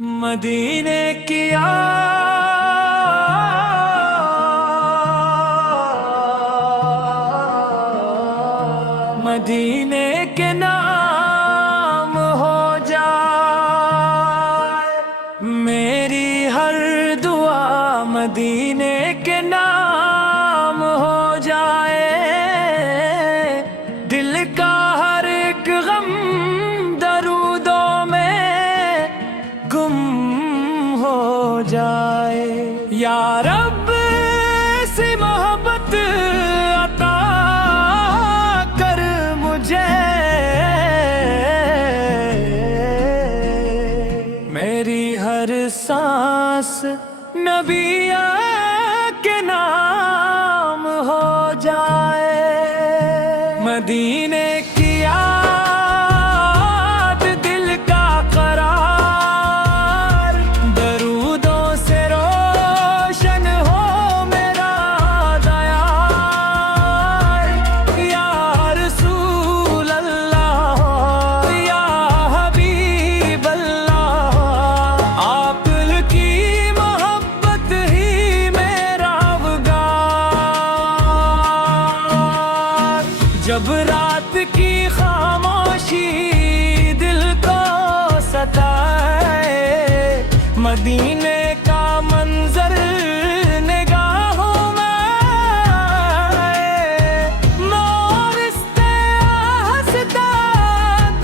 मदीने की मदीने के नाम हो जाए मेरी हर दुआ, मदीने के नाम हो जाए। दिल का हर एक गम दरूदों में गुम हो जाए। या रब से मोहब्बत अता कर मुझे, मेरी हर सांस नबिया के नाम हो जाए। मदीने की याद दिल का करार, दरूदों से रोशन हो मेरा दयार। या रसूल अल्लाह, या हबीब अल्लाह, आप की मोहब्बत ही मेरा वगार। जब रात की खामोशी दिल को सताए, मदीने का मंजर निगाहों में आए। मोरिस्ते हंसता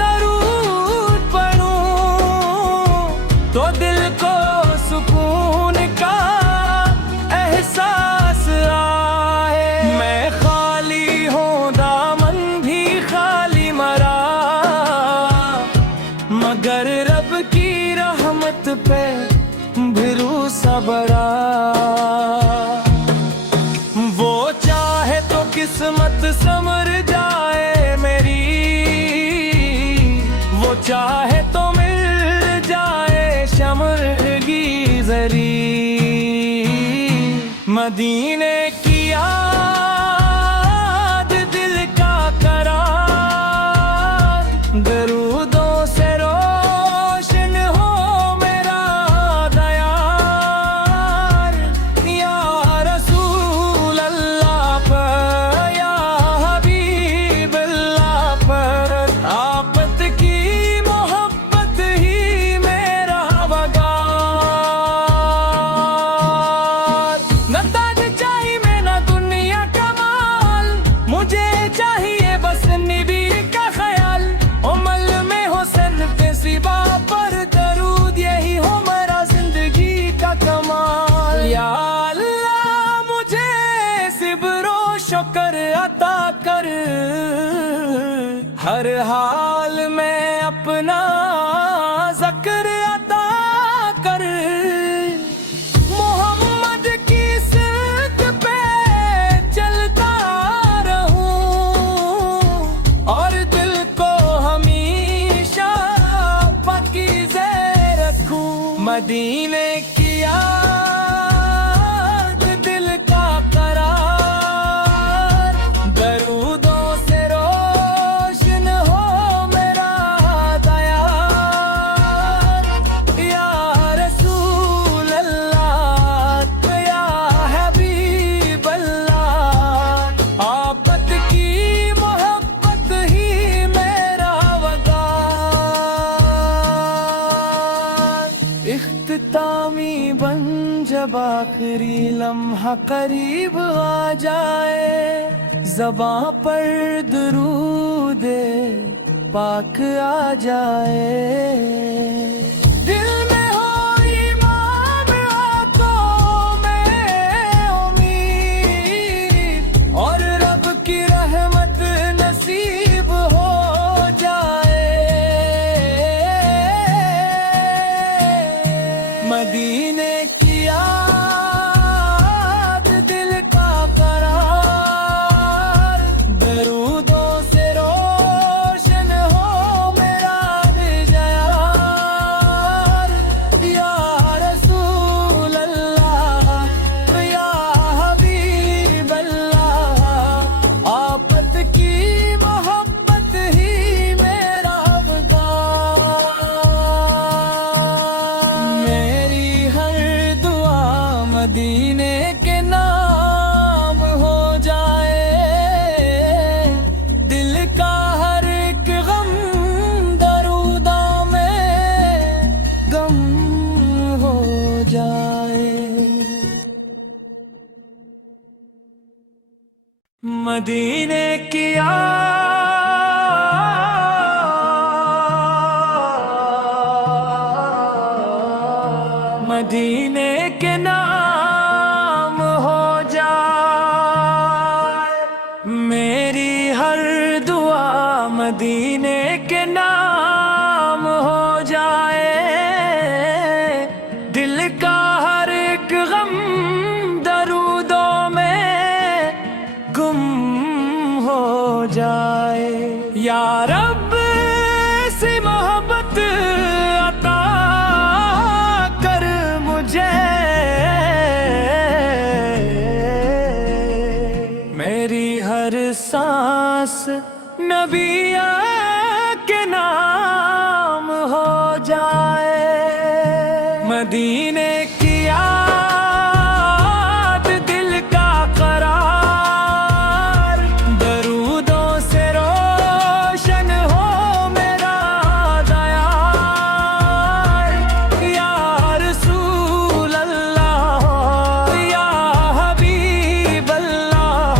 दरूद पढ़ूं तो दिल को सुकून का एहसास आए। मैं खाली हूँ, दामन भी खाली मरा, मगर रब की रहमत पे भरोसा बड़ा। वो चाहे तो किस्मत संवर जाए मेरी, वो चाहे तो मिल जाए शमरगी जरी। मदीने की याद दिल का करार, दरूदों से रोशन हो मेरा दयार। या रसूल अल्लाह पर, या हबीब अल्लाह पर, आपत की मोहब्बत ही मेरा वगार। न ताज चाहिए मैं न दुनिया का माल, मुझे चाहिए बस नबी का ख्याल। उमल में हुस्न पे सिबा पर दरूद, यही हो मेरा जिंदगी का कमाल। या अल्लाह मुझे सिब्रो शुक्र अता कर, हर हाल में अपना ज़िक्र अता कर। मोहम्मद की सिल्क पे चलता रहूं और दिल को हमेशा पाकीज़े रखूं। मदीने की याद दिल का करार, दरूदों से रोशन हो मेरा दयार। या रसूल अल्लाह, या हबीब अल्लाह, आपत की मोहब्बत ही मेरा वगार। इख्तितामी बन जब आखिरी लम्हा करीब आ जाए, ज़बां पर दुरूदे पाक आ जाए। दिल में हो ईमान, आंखों में उम्मीद, और रब की रहमत नसीब हो जाए। मदीने की याद दिल का करार, दरूदों से रोशन हो मेरा दयार। या रसूल अल्लाह, या हबीब अल्लाह, आपत की मोहब्बत ही मेरा वगार। मदीने के नाम हो जाए, दिल का हर एक गम दरूदा में गम हो जाए। मदीने की मदीने के नाम हो जाए, मेरी हर दुआ मदीने के नाम हो जाए, दिल का हर एक गम दरूदों में गुम हो जाए। या रब से मोहब्बत अता कर मुझे, मेरी हर सांस नबिया के नाम हो जाए। मदीने की याद दिल का करार, दरूदों से रोशन हो मेरा दयार। या रसूल अल्लाह, या हबीब अल्लाह,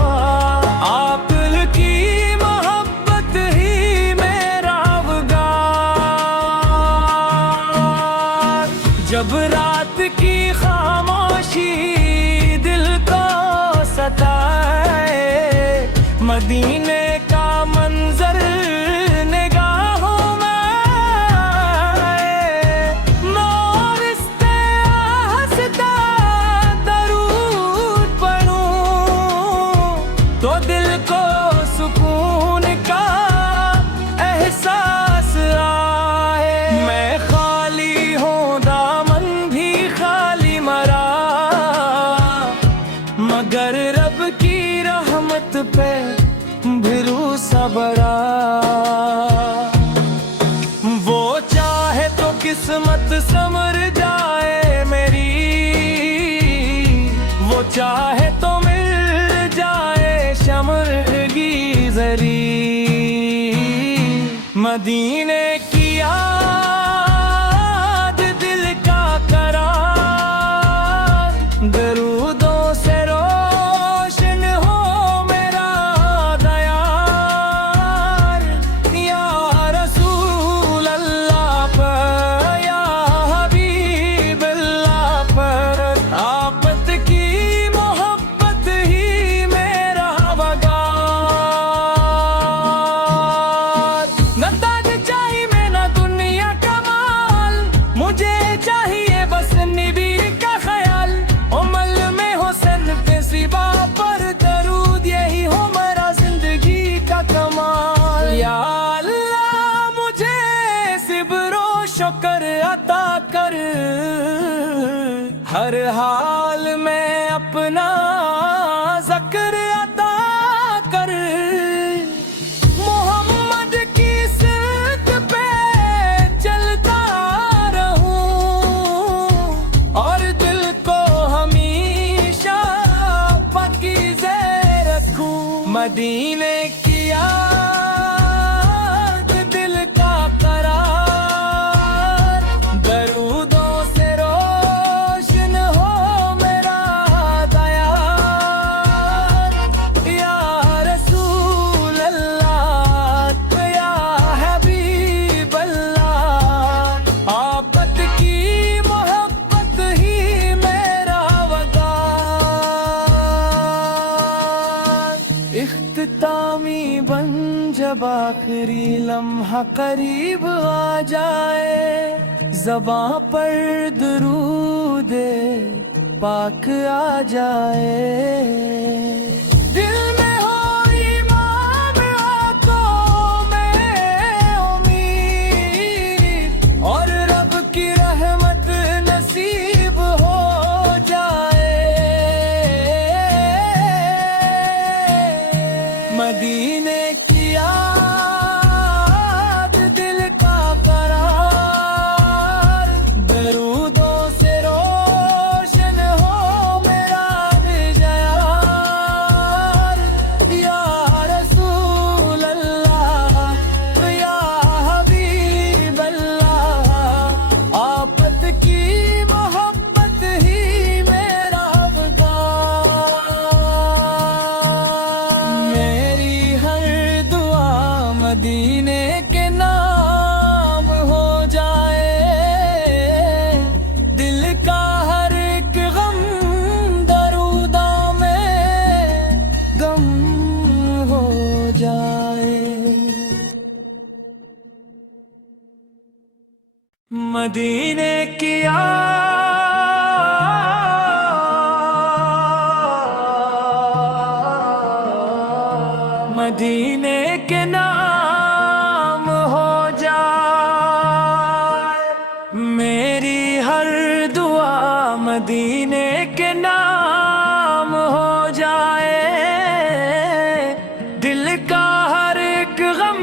आप की मोहब्बत ही मेरा वगार। जब रात की खामोशी दिल को सताए, मदीने का मंजर निगाहों में आए, मोरिस्ते हंसता दरूद पढ़ूं तो दिल को सुकून का एहसास आए। मैं खाली हूँ, दामन भी खाली मरा, मगर रब की रहमत पे भरोसा बड़ा। वो चाहे तो किस्मत संवर जाए मेरी, वो चाहे तो मिल जाए शमरगी जरी। मदीने की याद दिल का करार, दरूदों से रोशन हो मेरा दयार। या रसूल अल्लाह पर, या हबीब अल्लाह पर, आपत की मोहब्बत ही मेरा वगार। न ताज चाहिए मैं न दुनिया का माल, मुझे चाहिए बस नबी का ख्याल। उमल में हुस्न पे सिबा पर दरूद, यही हो मेरा जिंदगी का कमाल। या अल्लाह मुझे सिब्रो शुक्र अता कर, हर हाल में अपना ज़िक्र अता कर। मोहम्मद की सिरत पे चलता रहूं और दिल को हमेशा पाकीज़े रखूं। मदीने की याद दिल का करार, दरूदों से रोशन हो मेरा दयार। या रसूल अल्लाह, या हबीब अल्लाह, आपत की मोहब्बत ही मेरा वगार। इख्तितामी बन जब आखिरी लम्हा करीब आ जाए, ज़बां पर दुरूदे पाक आ जाए। दिल में हो ईमान, आंखों में उम्मीद, और रब की रहमत नसीब हो जाए। मदीने की याद दिल का करार, दरूदों से रोशन हो मदीने के नाम हो जाए, दिल का हर एक गम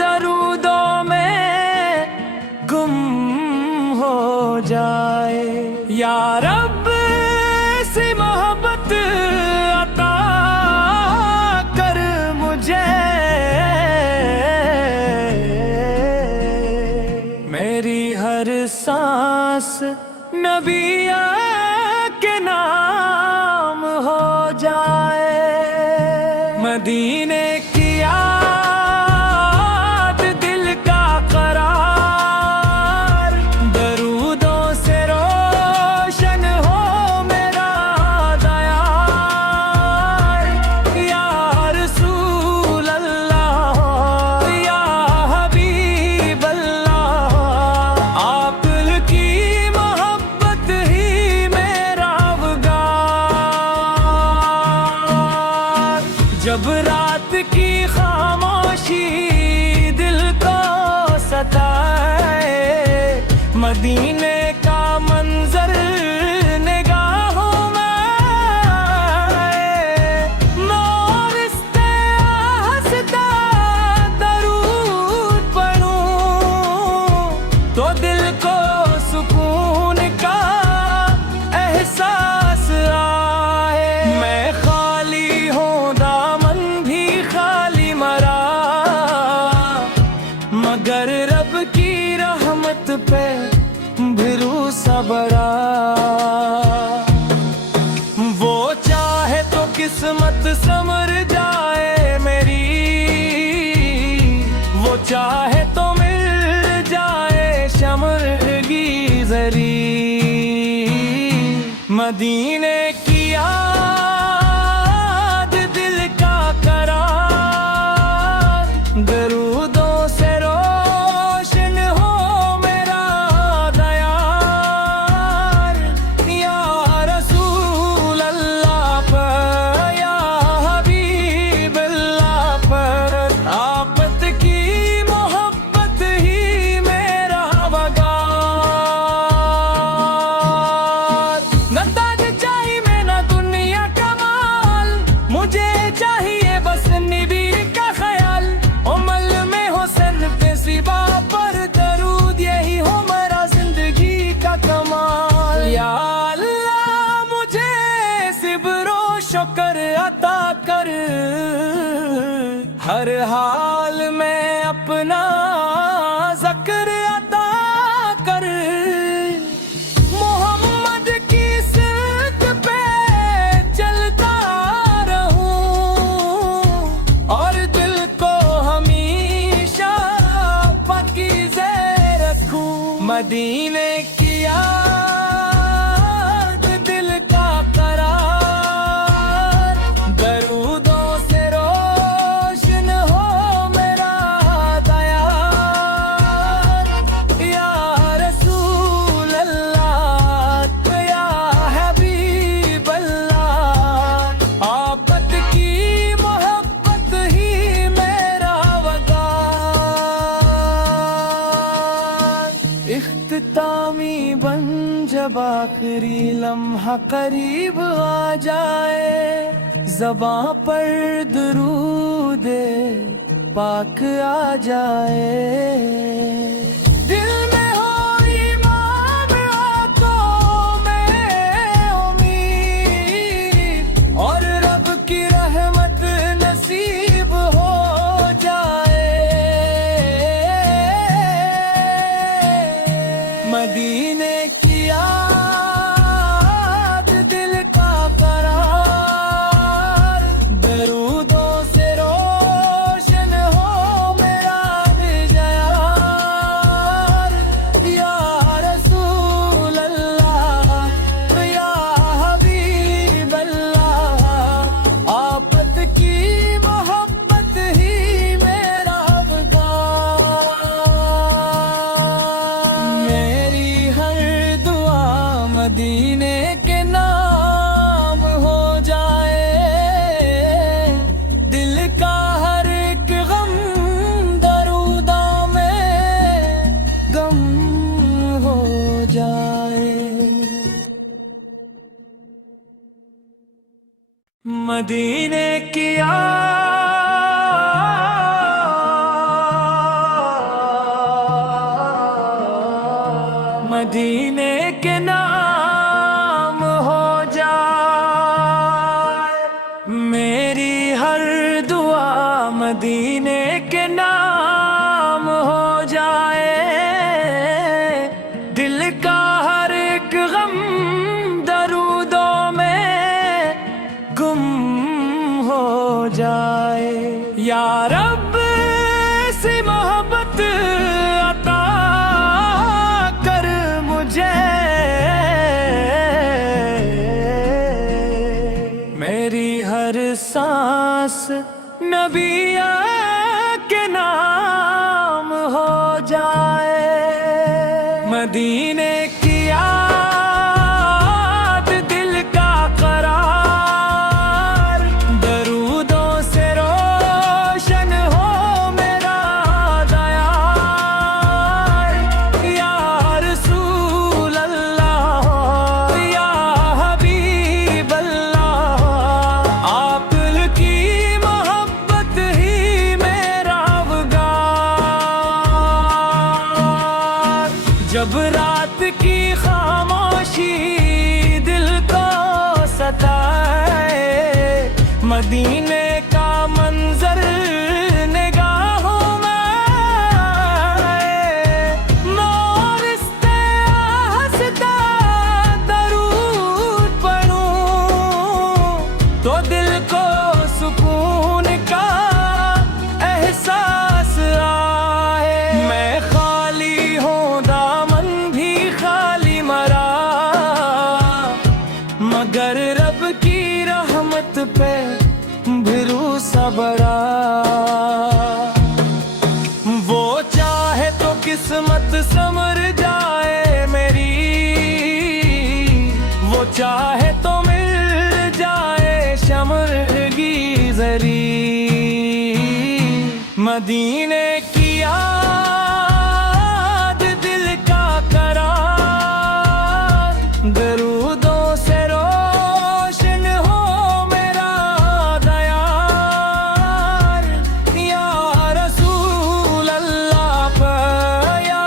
दरूदों में गुम हो जाए। या रब से मोहब्बत अता कर मुझे, मेरी हर सांस नबिया के नाम हो जाए। मदीने की याद दिल का करार, दरूदों से रोशन हो मेरा दयार। या रसूल अल्लाह, या हबीब अल्लाह, आपकी मोहब्बत ही मेरा वगार। जब रात की खामोशी दिल को सताए, मदीने का मंजर निगाहों में आए। मोरिस्ते हंसता दरूद पढ़ूं तो दिल को सुकून का एहसास आए। मैं खाली हूँ, दामन भी खाली मरा, मगर रब की रहमत पे भरोसा बड़ा। वो चाहे तो किस्मत संवर जाए मेरी, वो चाहे तो मिल जाए शमरगी जरी। मदीने की याद दिल का करार, दरूदों से रोशन हो मेरा दयार। या रसूल अल्लाह पर, या हबीब अल्लाह पर, आपत की मोहब्बत ही मेरा वगार। न ताज चाहिए मैं ना दुनिया का माल, मुझे चाहिए बस नबी का ख्याल। उमल में हुस्न पे सिबा पर दरूद, यही हो मेरा जिंदगी का कमाल। या अल्लाह मुझे सिब्रो शुक्र अता कर, हर हाल में अपना ज़िक्र अता कर। मोहम्मद की सिरत पे चलता रहूं और दिल को हमेशा पाकीज़े रखूं। मदीने की याद दिल का करार, दरूदों से रोशन हो मेरा दयार। या रसूल अल्लाह, या हबीब अल्लाह, आपत की मोहब्बत ही मेरा वगार। इख्तितामी बन जब आखिरी लम्हा करीब आ जाए, ज़बां पर दुरूदे पाक आ जाए। दिल में हो ईमान, आंखों में उम्मीद, और रब की रहमत नसीब हो जाए। मदीने की याद दिल का करार, दरूदों से रोशन हो मेरा दयार। या रसूल अल्लाह, या हबीब अल्लाह, आपत की मोहब्बत ही मेरा वगार। मेरी हर दुआ मदीने के नाम हो जाए, दिल का हर एक गम दरूदों में गम हो जाए। मदीने की मदीने के नाम हो जाए, मेरी हर दुआ मदीने के नाम हो जाए। दिल का हर एक गम दरूदों में गुम हो जाए। या रब से मोहब्बत अता कर मुझे, मेरी हर सांस नबी के नाम हो जाए। मदीने की याद दिल का करार, दरूदों से रोशन हो मेरा दयार। या रसूल अल्लाह या हबीब अल्लाह, आपकी मोहब्बत ही मेरा वगार। जब रात की खामोशी दिल को सताए, मदीने का मंजर निगाहों में आए। मोरिस्ते हंसता दरूद पढ़ूं तो दिल को सुकून का एहसास आए। मैं खाली हूँ दामन भी खाली मरा, मगर रब की रहमत पे भरोसा बड़ा। वो चाहे तो किस्मत संवर जाए मेरी, वो चाहे तो मिल जाए शमरगी जरी। मदीने की याद दिल का करार, दरूदों से रोशन हो मेरा दयार। या रसूल अल्लाह पर या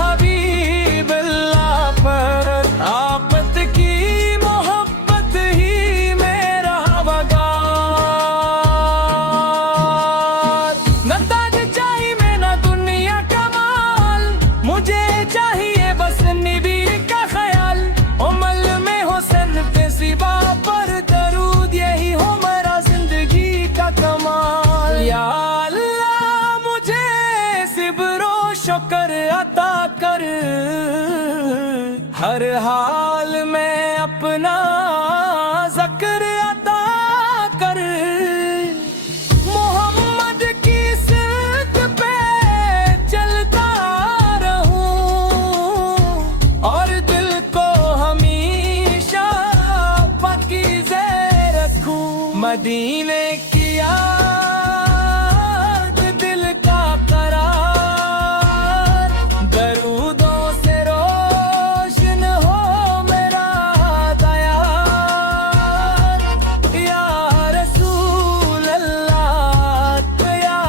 हबीब अल्लाह पर, आपत की मोहब्बत ही मेरा वगार। न ताज चाहिए मैं न दुनिया का माल, मुझे चाहिए बस नबी का ख्याल। उमल में हुस्न पे सिबा पर दरूद, यही हो मेरा जिंदगी का कमाल। या अल्लाह मुझे सिब्रो शुक्र अता कर, हर हाल में अपना ज़िक्र अता कर। मोहम्मद की सिद्क पे चलता रहूं और दिल को हमेशा पाकीज़े रखूं। मदीने की याद दिल का करार, दरूदों से रोशन हो मेरा दयार। या रसूल अल्लाह या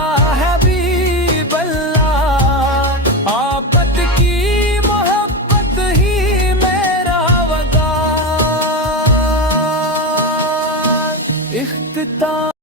हबीब अल्लाह, आपत की मोहब्बत ही मेरा वगार। इख्तिताम